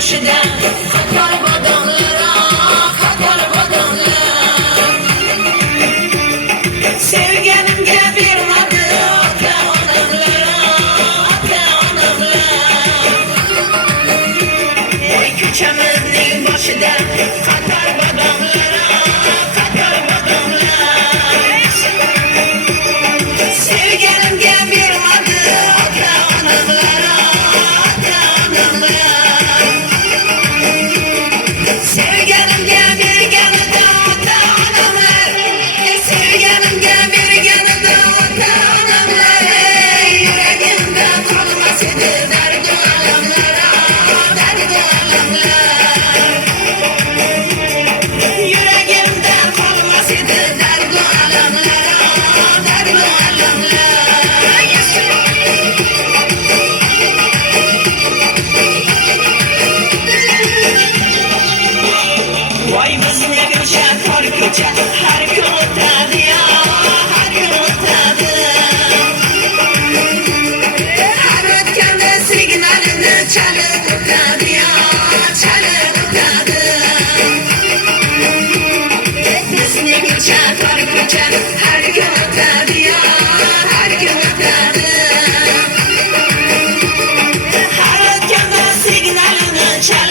başıda Katar badonlara, katar badonlar Sevgenimge bir adı ata onamlara, ata onamlar Oy küçemizning başıda katar badonlara, katar badonlar Sevgenimge bir adı ata onamlara, ata onamlar Sevgenimge bir yanıda ata onamlar Sevgenimge bir yanıda ata onamlar Yüreğimde kalmaz idi derdi alamlara, derdi alamlar Yüreğimde kalmaz idi derdi alamlara, derdi alamlar Vay bizim ne köşe, kar köşe Her gün ötedi ya, her gün ötedi Her ötkende signalini çalıp ötedi ya, çalıp ötedi Bizim ne köşe, kar köşe Her gün ötedi ya, her gün ötedi Her ötkende signalini çalıp